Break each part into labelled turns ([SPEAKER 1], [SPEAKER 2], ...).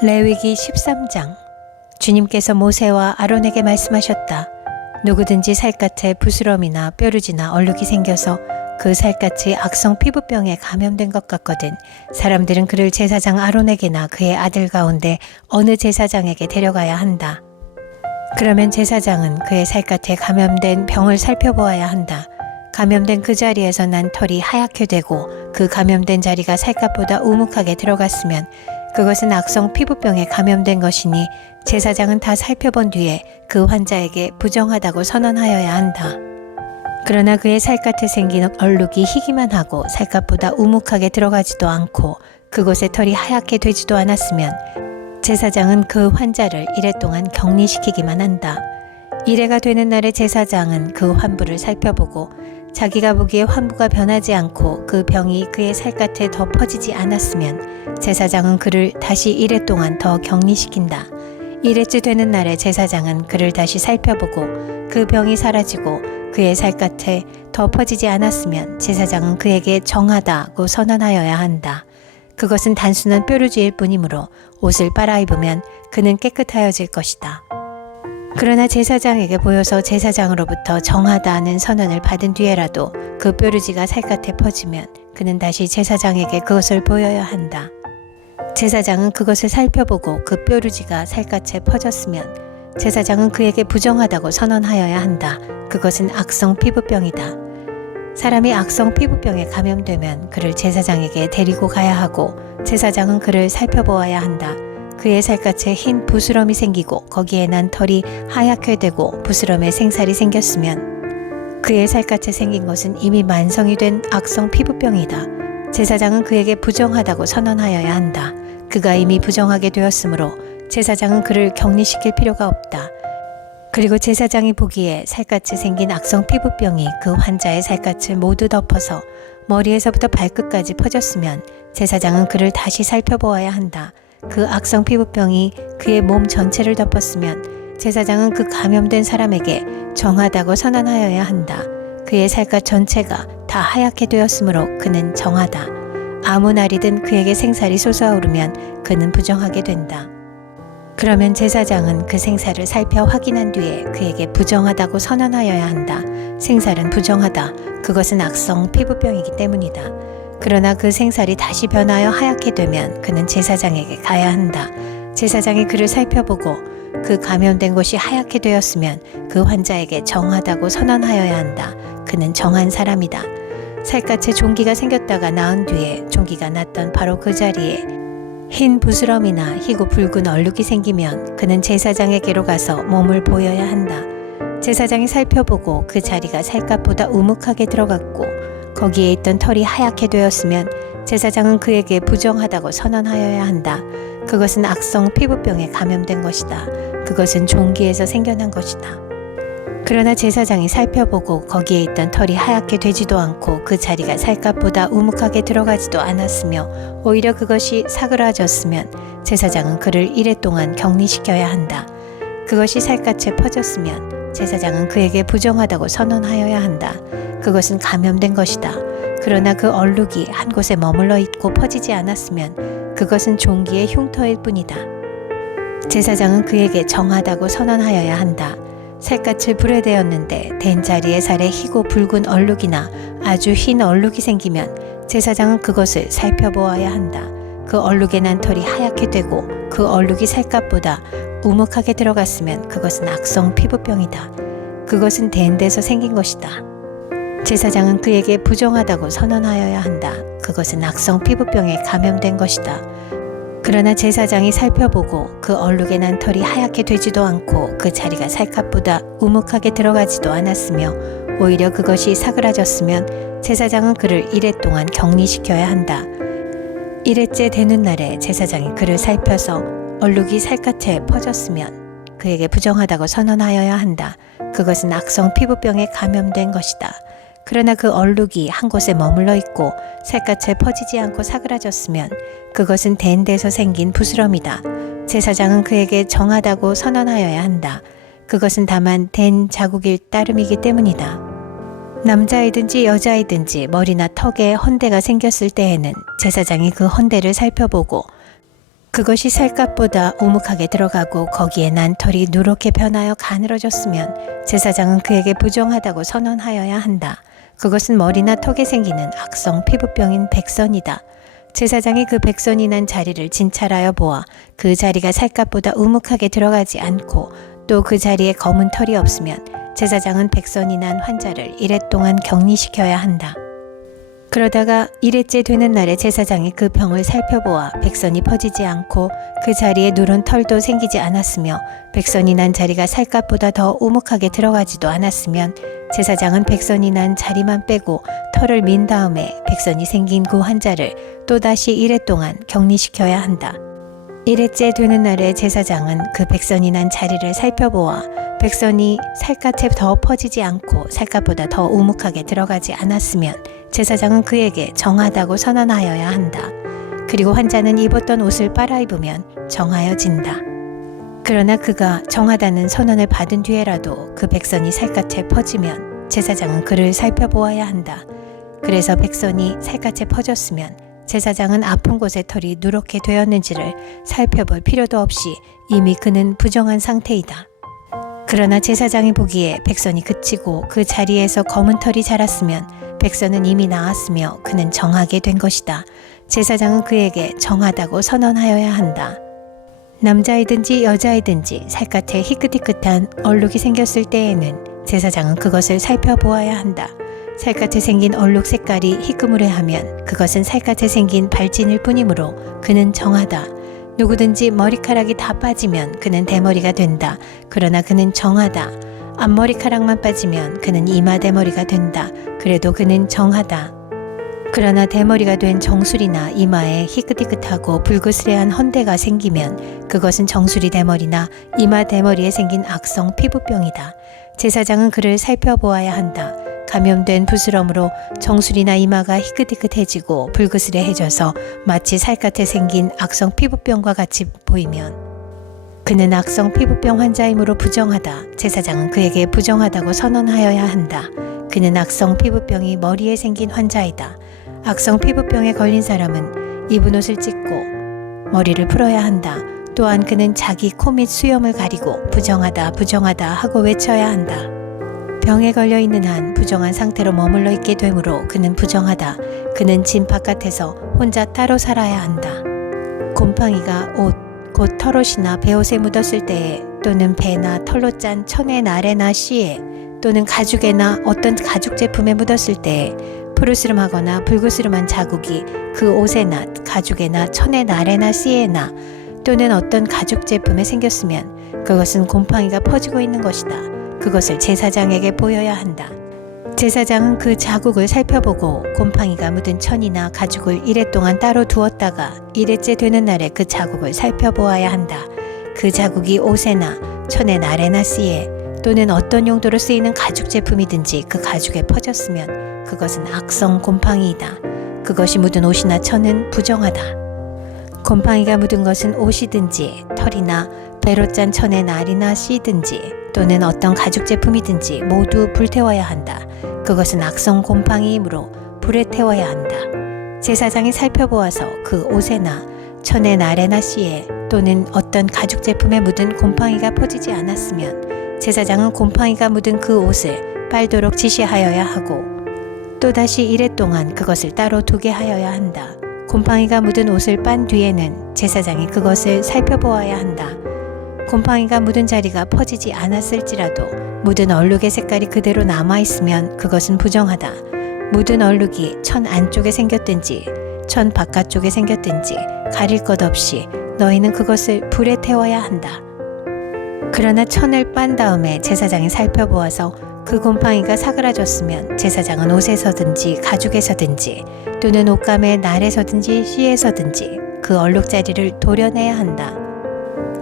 [SPEAKER 1] 레위기 13장 주님께서 모세와 아론에게 말씀하셨다. 누구든지 살갗에 부스럼이나 뾰루지나 얼룩이 생겨서 그 살갗이 악성 피부병에 감염된 것 같거든 사람들은 그를 제사장 아론에게나 그의 아들 가운데 어느 제사장에게 데려가야 한다. 그러면 제사장은 그의 살갗에 감염된 병을 살펴보아야 한다. 감염된 그 자리에서 난 털이 하얗게 되고 그 감염된 자리가 살갗보다 우묵하게 들어갔으면 그것은 악성 피부병에 감염된 것이니 제사장은 다 살펴본 뒤에 그 환자에게 부정하다고 선언하여야 한다. 그러나 그의 살갗에 생긴 얼룩이 희기만 하고 살갗보다 우묵하게 들어가지도 않고 그곳에 털이 하얗게 되지도 않았으면 제사장은 그 환자를 이래 동안 격리시키기만 한다. 이래가 되는 날에 제사장은 그 환부를 살펴보고 자기가 보기에 환부가 변하지 않고 그 병이 그의 살갗에 더 퍼지지 않았으면 제사장은 그를 다시 이래 동안 더 격리시킨다. 이래째 되는 날에 제사장은 그를 다시 살펴보고 그 병이 사라지고 그의 살갗에 더 퍼지지 않았으면 제사장은 그에게 정하다고 선언하여야 한다. 그것은 단순한 뾰루지일 뿐이므로 옷을 빨아입으면 그는 깨끗하여질 것이다. 그러나 제사장에게 보여서 제사장으로부터 정하다는 선언을 받은 뒤에라도 그 뾰루지가 살갗에 퍼지면 그는 다시 제사장에게 그것을 보여야 한다. 제사장은 그것을 살펴보고 그 뾰루지가 살갗에 퍼졌으면 제사장은 그에게 부정하다고 선언하여야 한다. 그것은 악성 피부병이다. 사람이 악성 피부병에 감염되면 그를 제사장에게 데리고 가야 하고 제사장은 그를 살펴보아야 한다. 그의 살갗에 흰 부스럼이 생기고 거기에 난 털이 하얗게 되고 부스럼에 생살이 생겼으면 그의 살갗에 생긴 것은 이미 만성이 된 악성 피부병이다. 제사장은 그에게 부정하다고 선언하여야 한다. 그가 이미 부정하게 되었으므로 제사장은 그를 격리시킬 필요가 없다. 그리고 제사장이 보기에 살갗에 생긴 악성 피부병이 그 환자의 살갗을 모두 덮어서 머리에서부터 발끝까지 퍼졌으면 제사장은 그를 다시 살펴보아야 한다. 그 악성 피부병이 그의 몸 전체를 덮었으면 제사장은 그 감염된 사람에게 정하다고 선언하여야 한다. 그의 살갗 전체가 다 하얗게 되었으므로 그는 정하다. 아무 날이든 그에게 생살이 솟아오르면 그는 부정하게 된다. 그러면 제사장은 그 생살을 살펴 확인한 뒤에 그에게 부정하다고 선언하여야 한다. 생살은 부정하다. 그것은 악성 피부병이기 때문이다. 그러나 그 생살이 다시 변하여 하얗게 되면 그는 제사장에게 가야 한다. 제사장이 그를 살펴보고 그 감염된 곳이 하얗게 되었으면 그 환자에게 정하다고 선언하여야 한다. 그는 정한 사람이다. 살갗에 종기가 생겼다가 나은 뒤에 종기가 났던 바로 그 자리에 흰 부스럼이나 희고 붉은 얼룩이 생기면 그는 제사장에게로 가서 몸을 보여야 한다. 제사장이 살펴보고 그 자리가 살갗보다 우묵하게 들어갔고 거기에 있던 털이 하얗게 되었으면 제사장은 그에게 부정하다고 선언하여야 한다. 그것은 악성 피부병에 감염된 것이다. 그것은 종기에서 생겨난 것이다. 그러나 제사장이 살펴보고 거기에 있던 털이 하얗게 되지도 않고 그 자리가 살갗보다 우묵하게 들어가지도 않았으며 오히려 그것이 사그라졌으면 제사장은 그를 이래 동안 격리시켜야 한다. 그것이 살갗에 퍼졌으면 제사장은 그에게 부정하다고 선언하여야 한다. 그것은 감염된 것이다. 그러나 그 얼룩이 한 곳에 머물러 있고 퍼지지 않았으면 그것은 종기의 흉터일 뿐이다. 제사장은 그에게 정하다고 선언하여야 한다. 살갗을 불에 대었는데 된 자리에 살에 희고 붉은 얼룩이나 아주 흰 얼룩이 생기면 제사장은 그것을 살펴보아야 한다. 그 얼룩에 난 털이 하얗게 되고 그 얼룩이 살갗보다 우묵하게 들어갔으면 그것은 악성 피부병이다. 그것은 된 데서 생긴 것이다. 제사장은 그에게 부정하다고 선언하여야 한다. 그것은 악성 피부병에 감염된 것이다. 그러나 제사장이 살펴보고 그 얼룩에 난 털이 하얗게 되지도 않고 그 자리가 살갗보다 우묵하게 들어가지도 않았으며 오히려 그것이 사그라졌으면 제사장은 그를 이래 동안 격리시켜야 한다. 이래째 되는 날에 제사장이 그를 살펴서 얼룩이 살갗에 퍼졌으면 그에게 부정하다고 선언하여야 한다. 그것은 악성 피부병에 감염된 것이다. 그러나 그 얼룩이 한 곳에 머물러 있고 살갗에 퍼지지 않고 사그라졌으면 그것은 된 데서 생긴 부스럼이다. 제사장은 그에게 정하다고 선언하여야 한다. 그것은 다만 된 자국일 따름이기 때문이다. 남자이든지 여자이든지 머리나 턱에 헌대가 생겼을 때에는 제사장이 그 헌대를 살펴보고 그것이 살갗보다 우묵하게 들어가고 거기에 난 털이 누렇게 변하여 가늘어졌으면 제사장은 그에게 부정하다고 선언하여야 한다. 그것은 머리나 턱에 생기는 악성 피부병인 백선이다. 제사장이 그 백선이 난 자리를 진찰하여 보아 그 자리가 살갗보다 우묵하게 들어가지 않고 또 그 자리에 검은 털이 없으면 제사장은 백선이 난 환자를 이래 동안 격리시켜야 한다. 그러다가 일회째 되는 날에 제사장이 그 병을 살펴보아 백선이 퍼지지 않고 그 자리에 누런 털도 생기지 않았으며 백선이 난 자리가 살갗보다 더 우묵하게 들어가지도 않았으면 제사장은 백선이 난 자리만 빼고 털을 민 다음에 백선이 생긴 그 환자를 또다시 일회 동안 격리시켜야 한다. 일회째 되는 날에 제사장은 그 백선이 난 자리를 살펴보아 백선이 살갗에 더 퍼지지 않고 살갗보다 더 우묵하게 들어가지 않았으면 제사장은 그에게 정하다고 선언하여야 한다. 그리고 환자는 입었던 옷을 빨아입으면 정하여진다. 그러나 그가 정하다는 선언을 받은 뒤에라도 그 백선이 살갗에 퍼지면 제사장은 그를 살펴보아야 한다. 그래서 백선이 살갗에 퍼졌으면 제사장은 아픈 곳에 털이 누렇게 되었는지를 살펴볼 필요도 없이 이미 그는 부정한 상태이다. 그러나 제사장이 보기에 백선이 그치고 그 자리에서 검은 털이 자랐으면 백선은 이미 나았으며 그는 정하게 된 것이다. 제사장은 그에게 정하다고 선언하여야 한다. 남자이든지 여자이든지 살갗에 희끗희끗한 얼룩이 생겼을 때에는 제사장은 그것을 살펴보아야 한다. 살갗에 생긴 얼룩 색깔이 희끄무레하면 그것은 살갗에 생긴 발진일 뿐이므로 그는 정하다. 누구든지 머리카락이 다 빠지면 그는 대머리가 된다. 그러나 그는 정하다. 앞머리카락만 빠지면 그는 이마 대머리가 된다. 그래도 그는 정하다. 그러나 대머리가 된 정수리나 이마에 희끗희끗하고 불그스레한 헌대가 생기면 그것은 정수리 대머리나 이마 대머리에 생긴 악성 피부병이다. 제사장은 그를 살펴보아야 한다. 감염된 부스럼으로 정수리나 이마가 희끗희끗해지고 불그스레해져서 마치 살갗에 생긴 악성 피부병과 같이 보이면 그는 악성 피부병 환자이므로 부정하다. 제사장은 그에게 부정하다고 선언하여야 한다. 그는 악성 피부병이 머리에 생긴 환자이다. 악성 피부병에 걸린 사람은 입은 옷을 찢고 머리를 풀어야 한다. 또한 그는 자기 코 및 수염을 가리고 부정하다, 부정하다 하고 외쳐야 한다. 병에 걸려 있는 한 부정한 상태로 머물러 있게 되므로 그는 부정하다. 그는 집 바깥에서 혼자 따로 살아야 한다. 곰팡이가 옷, 곧 털옷이나 베옷에 묻었을 때에 또는 배나 털로 짠 천의 나래나 씨에 또는 가죽에나 어떤 가죽 제품에 묻었을 때에 푸르스름하거나 불그스름한 자국이 그 옷에나 가죽에나 천의 나래나 씨에나 또는 어떤 가죽 제품에 생겼으면 그것은 곰팡이가 퍼지고 있는 것이다. 그것을 제사장에게 보여야 한다. 제사장은 그 자국을 살펴보고 곰팡이가 묻은 천이나 가죽을 이래 동안 따로 두었다가 이래째 되는 날에 그 자국을 살펴보아야 한다. 그 자국이 옷에나 천의 나래나 씨에 또는 어떤 용도로 쓰이는 가죽 제품이든지 그 가죽에 퍼졌으면 그것은 악성 곰팡이이다. 그것이 묻은 옷이나 천은 부정하다. 곰팡이가 묻은 것은 옷이든지 털이나 배로 짠 천의 날이나 씨든지 또는 어떤 가죽 제품이든지 모두 불태워야 한다. 그것은 악성 곰팡이이므로 불에 태워야 한다. 제사장이 살펴보아서 그 옷에나 천의 날에나 씨에 또는 어떤 가죽 제품에 묻은 곰팡이가 퍼지지 않았으면 제사장은 곰팡이가 묻은 그 옷을 빨도록 지시하여야 하고 또다시 이래 동안 그것을 따로 두게 하여야 한다. 곰팡이가 묻은 옷을 빤 뒤에는 제사장이 그것을 살펴보아야 한다. 곰팡이가 묻은 자리가 퍼지지 않았을지라도 묻은 얼룩의 색깔이 그대로 남아 있으면 그것은 부정하다. 묻은 얼룩이 천 안쪽에 생겼든지 천 바깥쪽에 생겼든지 가릴 것 없이 너희는 그것을 불에 태워야 한다. 그러나 천을 빤 다음에 제사장이 살펴보아서 그 곰팡이가 사그라졌으면 제사장은 옷에서든지 가죽에서든지 또는 옷감의 날에서든지 씨에서든지 그 얼룩자리를 도려내야 한다.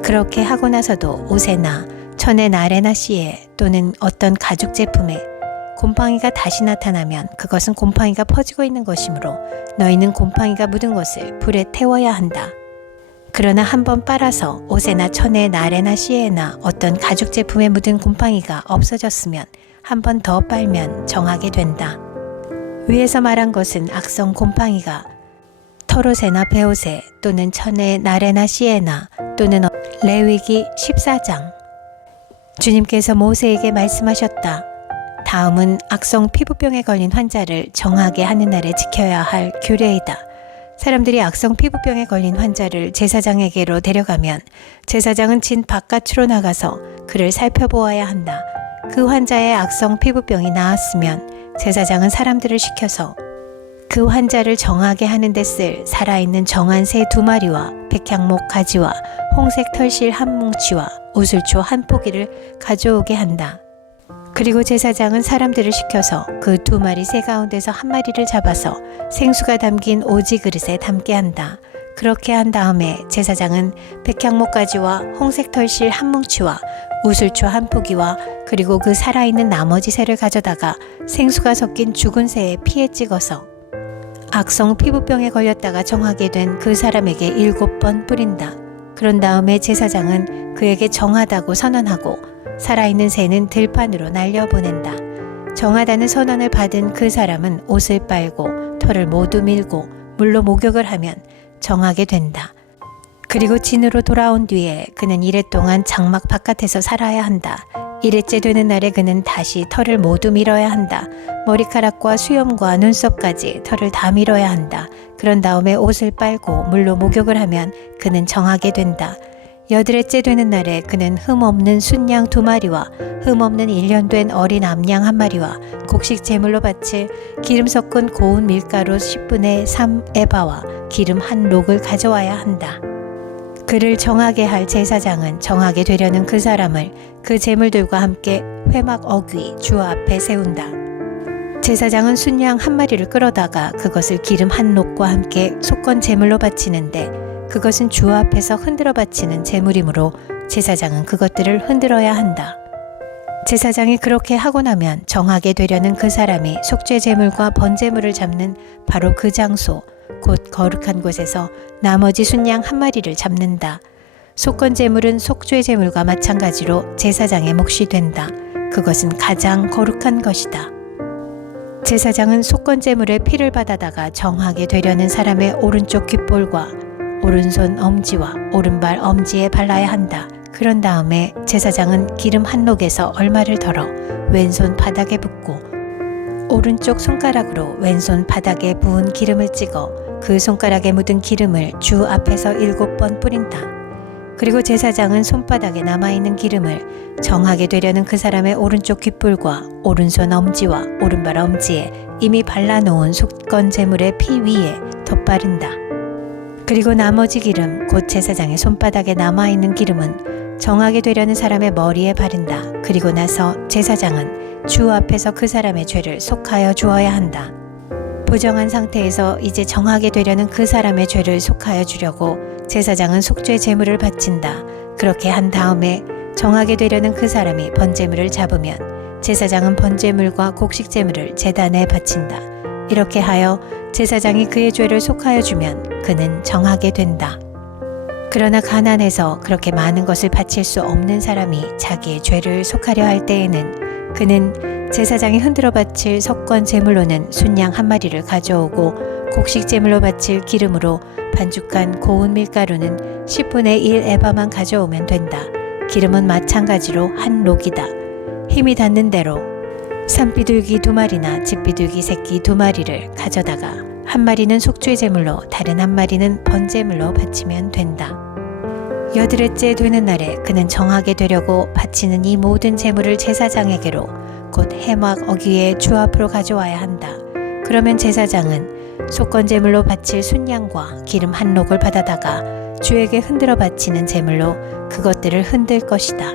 [SPEAKER 1] 그렇게 하고 나서도 옷에나 천의 날에나 씨에 또는 어떤 가죽 제품에 곰팡이가 다시 나타나면 그것은 곰팡이가 퍼지고 있는 것이므로 너희는 곰팡이가 묻은 것을 불에 태워야 한다. 그러나 한 번 빨아서 옷에나 천에 날에나 씨에나 어떤 가죽 제품에 묻은 곰팡이가 없어졌으면 한 번 더 빨면 정하게 된다. 위에서 말한 것은 악성 곰팡이가 토로세나 베오세 또는 천의 나레나 시에나 또는 레위기 14장 주님께서 모세에게 말씀하셨다. 다음은 악성 피부병에 걸린 환자를 정하게 하는 날에 지켜야 할 규례이다. 사람들이 악성 피부병에 걸린 환자를 제사장에게로 데려가면 제사장은 진 바깥으로 나가서 그를 살펴보아야 한다. 그 환자의 악성 피부병이 나았으면 제사장은 사람들을 시켜서 그 환자를 정하게 하는 데 쓸 살아있는 정한 새 두 마리와 백향목 가지와 홍색 털실 한 뭉치와 우슬초 한 포기를 가져오게 한다. 그리고 제사장은 사람들을 시켜서 그 두 마리 새 가운데서 한 마리를 잡아서 생수가 담긴 오지 그릇에 담게 한다. 그렇게 한 다음에 제사장은 백향목 가지와 홍색 털실 한 뭉치와 우슬초 한 포기와 그리고 그 살아있는 나머지 새를 가져다가 생수가 섞인 죽은 새에 피에 찍어서 악성 피부병에 걸렸다가 정하게 된 그 사람에게 일곱 번 뿌린다. 그런 다음에 제사장은 그에게 정하다고 선언하고 살아있는 새는 들판으로 날려보낸다. 정하다는 선언을 받은 그 사람은 옷을 빨고 털을 모두 밀고 물로 목욕을 하면 정하게 된다. 그리고 진으로 돌아온 뒤에 그는 이래 동안 장막 바깥에서 살아야 한다. 일회째 되는 날에 그는 다시 털을 모두 밀어야 한다. 머리카락과 수염과 눈썹까지 털을 다 밀어야 한다. 그런 다음에 옷을 빨고 물로 목욕을 하면 그는 정하게 된다. 여드레째 되는 날에 그는 흠 없는 순양 두 마리와 흠 없는 일년 된 어린 암양 한 마리와 곡식 제물로 바칠 기름 섞은 고운 밀가루 10분의 3 에바와 기름 한 록을 가져와야 한다. 그를 정하게 할 제사장은 정하게 되려는 그 사람을 그 제물들과 함께 회막 어귀 주 앞에 세운다. 제사장은 순양 한 마리를 끌어다가 그것을 기름 한 록과 함께 속건 제물로 바치는데 그것은 주 앞에서 흔들어 바치는 제물이므로 제사장은 그것들을 흔들어야 한다. 제사장이 그렇게 하고 나면 정하게 되려는 그 사람이 속죄 제물과 번제물을 잡는 바로 그 장소 곧 거룩한 곳에서 나머지 순양 한 마리를 잡는다. 속건 제물은 속죄 제물과 마찬가지로 제사장의 몫이 된다. 그것은 가장 거룩한 것이다. 제사장은 속건 제물의 피를 받아다가 정하게 되려는 사람의 오른쪽 귓볼과 오른손 엄지와 오른발 엄지에 발라야 한다. 그런 다음에 제사장은 기름 한 록에서 얼마를 덜어 왼손 바닥에 붓고 오른쪽 손가락으로 왼손 바닥에 부은 기름을 찍어 그 손가락에 묻은 기름을 주 앞에서 일곱 번 뿌린다. 그리고 제사장은 손바닥에 남아있는 기름을 정하게 되려는 그 사람의 오른쪽 귓불과 오른손 엄지와 오른발 엄지에 이미 발라놓은 속건 제물의 피 위에 덧바른다. 그리고 나머지 기름, 곧 제사장의 손바닥에 남아있는 기름은 정하게 되려는 사람의 머리에 바른다. 그리고 나서 제사장은 주 앞에서 그 사람의 죄를 속하여 주어야 한다. 부정한 상태에서 이제 정하게 되려는 그 사람의 죄를 속하여 주려고 제사장은 속죄 제물을 바친다. 그렇게 한 다음에 정하게 되려는 그 사람이 번제물을 잡으면 제사장은 번제물과 곡식 제물을 제단에 바친다. 이렇게 하여 제사장이 그의 죄를 속하여 주면 그는 정하게 된다. 그러나 가난해서 그렇게 많은 것을 바칠 수 없는 사람이 자기의 죄를 속하려 할 때에는 그는 제사장이 흔들어 바칠 석권 제물로는 순양 한 마리를 가져오고 곡식 제물로 바칠 기름으로 반죽한 고운 밀가루는 10분의 1 에바만 가져오면 된다. 기름은 마찬가지로 한 록이다. 힘이 닿는 대로 산비둘기 두 마리나 집비둘기 새끼 두 마리를 가져다가 한 마리는 속죄 제물로 다른 한 마리는 번제물로 바치면 된다. 여드레째 되는 날에 그는 정하게 되려고 바치는 이 모든 제물을 제사장에게로 곧 해막 어귀의 주 앞으로 가져와야 한다. 그러면 제사장은 속건 제물로 바칠 순양과 기름 한 록을 받아다가 주에게 흔들어 바치는 제물로 그것들을 흔들 것이다.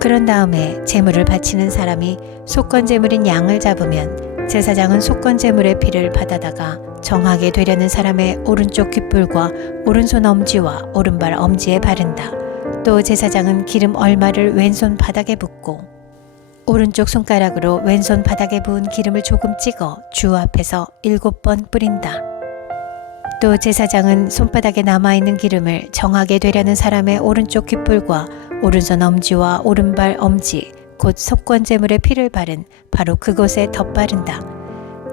[SPEAKER 1] 그런 다음에 제물을 바치는 사람이 속건 제물인 양을 잡으면 제사장은 속건 제물의 피를 받아다가 정하게 되려는 사람의 오른쪽 귓불과 오른손 엄지와 오른발 엄지에 바른다. 또 제사장은 기름 얼마를 왼손 바닥에 붓고 오른쪽 손가락으로 왼손 바닥에 부은 기름을 조금 찍어 주 앞에서 일곱 번 뿌린다. 또 제사장은 손바닥에 남아있는 기름을 정하게 되려는 사람의 오른쪽 귓불과 오른손 엄지와 오른발 엄지 곧 속권 제물의 피를 바른 바로 그곳에 덧바른다.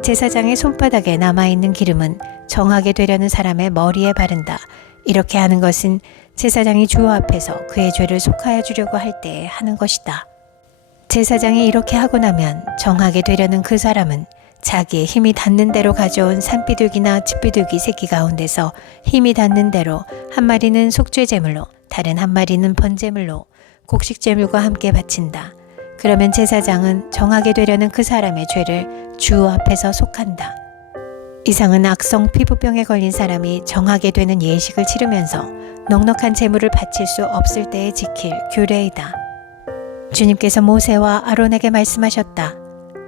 [SPEAKER 1] 제사장의 손바닥에 남아있는 기름은 정하게 되려는 사람의 머리에 바른다. 이렇게 하는 것은 제사장이 주 앞에서 그의 죄를 속하여 주려고 할 때에 하는 것이다. 제사장이 이렇게 하고 나면 정하게 되려는 그 사람은 자기의 힘이 닿는 대로 가져온 산비둘기나 집비둘기 새끼 가운데서 힘이 닿는 대로 한 마리는 속죄제물로 다른 한 마리는 번제물로 곡식제물과 함께 바친다. 그러면 제사장은 정하게 되려는 그 사람의 죄를 주 앞에서 속한다. 이상은 악성 피부병에 걸린 사람이 정하게 되는 예식을 치르면서 넉넉한 제물을 바칠 수 없을 때에 지킬 규례이다. 주님께서 모세와 아론에게 말씀하셨다.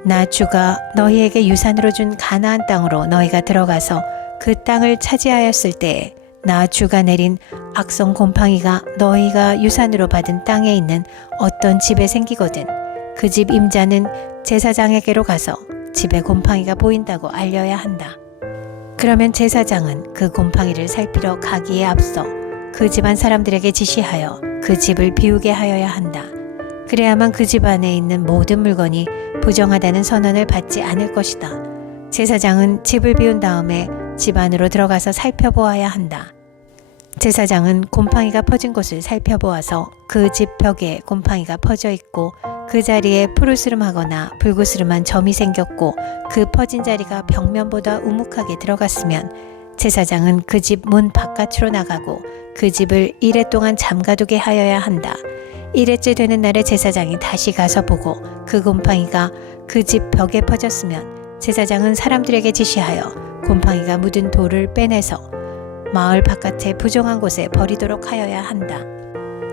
[SPEAKER 1] 나 주가 너희에게 유산으로 준 가나안 땅으로 너희가 들어가서 그 땅을 차지하였을 때에 나 주가 내린 악성 곰팡이가 너희가 유산으로 받은 땅에 있는 어떤 집에 생기거든 그 집 임자는 제사장에게로 가서 집에 곰팡이가 보인다고 알려야 한다. 그러면 제사장은 그 곰팡이를 살피러 가기에 앞서 그 집안 사람들에게 지시하여 그 집을 비우게 하여야 한다. 그래야만 그 집 안에 있는 모든 물건이 부정하다는 선언을 받지 않을 것이다. 제사장은 집을 비운 다음에 집 안으로 들어가서 살펴보아야 한다. 제사장은 곰팡이가 퍼진 곳을 살펴보아서 그 집 벽에 곰팡이가 퍼져 있고 그 자리에 푸르스름하거나 불구스름한 점이 생겼고 그 퍼진 자리가 벽면보다 우묵하게 들어갔으면 제사장은 그 집 문 바깥으로 나가고 그 집을 이래 동안 잠가두게 하여야 한다. 이래째 되는 날에 제사장이 다시 가서 보고 그 곰팡이가 그 집 벽에 퍼졌으면 제사장은 사람들에게 지시하여 곰팡이가 묻은 돌을 빼내서 마을 바깥에 부정한 곳에 버리도록 하여야 한다.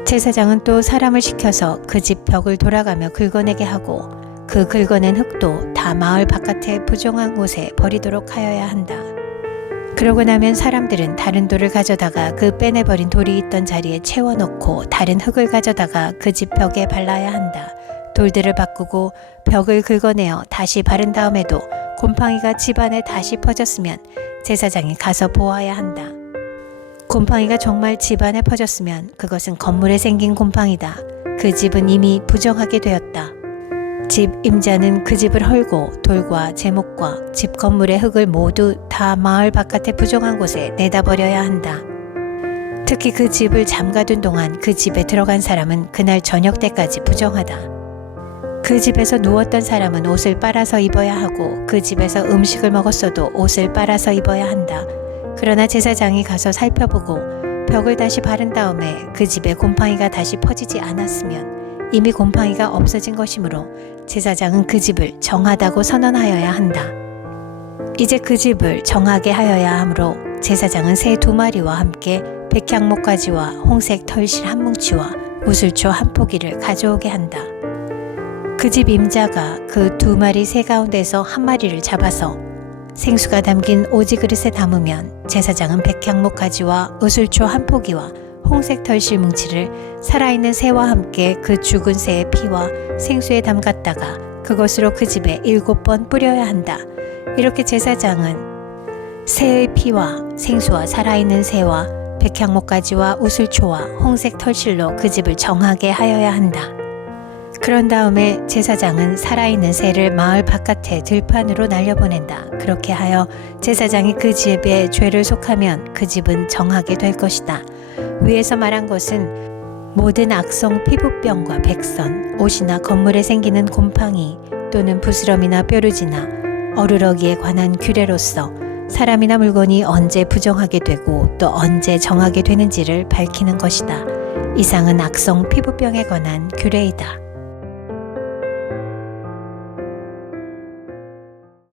[SPEAKER 1] 제사장은 또 사람을 시켜서 그 집 벽을 돌아가며 긁어내게 하고 그 긁어낸 흙도 다 마을 바깥에 부정한 곳에 버리도록 하여야 한다. 그러고 나면 사람들은 다른 돌을 가져다가 그 빼내버린 돌이 있던 자리에 채워넣고 다른 흙을 가져다가 그 집 벽에 발라야 한다. 돌들을 바꾸고 벽을 긁어내어 다시 바른 다음에도 곰팡이가 집안에 다시 퍼졌으면 제사장이 가서 보아야 한다. 곰팡이가 정말 집안에 퍼졌으면 그것은 건물에 생긴 곰팡이다. 그 집은 이미 부정하게 되었다. 집 임자는 그 집을 헐고 돌과 제목과 집 건물의 흙을 모두 다 마을 바깥의 부정한 곳에 내다 버려야 한다. 특히 그 집을 잠가둔 동안 그 집에 들어간 사람은 그날 저녁 때까지 부정하다. 그 집에서 누웠던 사람은 옷을 빨아서 입어야 하고 그 집에서 음식을 먹었어도 옷을 빨아서 입어야 한다. 그러나 제사장이 가서 살펴보고 벽을 다시 바른 다음에 그 집에 곰팡이가 다시 퍼지지 않았으면 이미 곰팡이가 없어진 것이므로 제사장은 그 집을 정하다고 선언하여야 한다. 이제 그 집을 정하게 하여야 하므로 제사장은 새 두 마리와 함께 백향목가지와 홍색 털실 한 뭉치와 우슬초 한 포기를 가져오게 한다. 그 집 임자가 그 두 마리 새 가운데서 한 마리를 잡아서 생수가 담긴 오지 그릇에 담으면 제사장은 백향목 가지와 우슬초 한 포기와 홍색 털실 뭉치를 살아있는 새와 함께 그 죽은 새의 피와 생수에 담갔다가 그것으로 그 집에 일곱 번 뿌려야 한다. 이렇게 제사장은 새의 피와 생수와 살아있는 새와 백향목 가지와 우슬초와 홍색 털실로 그 집을 정하게 하여야 한다. 그런 다음에 제사장은 살아있는 새를 마을 바깥에 들판으로 날려보낸다. 그렇게 하여 제사장이 그 집에 죄를 속하면 그 집은 정하게 될 것이다. 위에서 말한 것은 모든 악성 피부병과 백선, 옷이나 건물에 생기는 곰팡이 또는 부스럼이나 뾰루지나 어루러기에 관한 규례로서 사람이나 물건이 언제 부정하게 되고 또 언제 정하게 되는지를 밝히는 것이다. 이상은 악성 피부병에 관한 규례이다.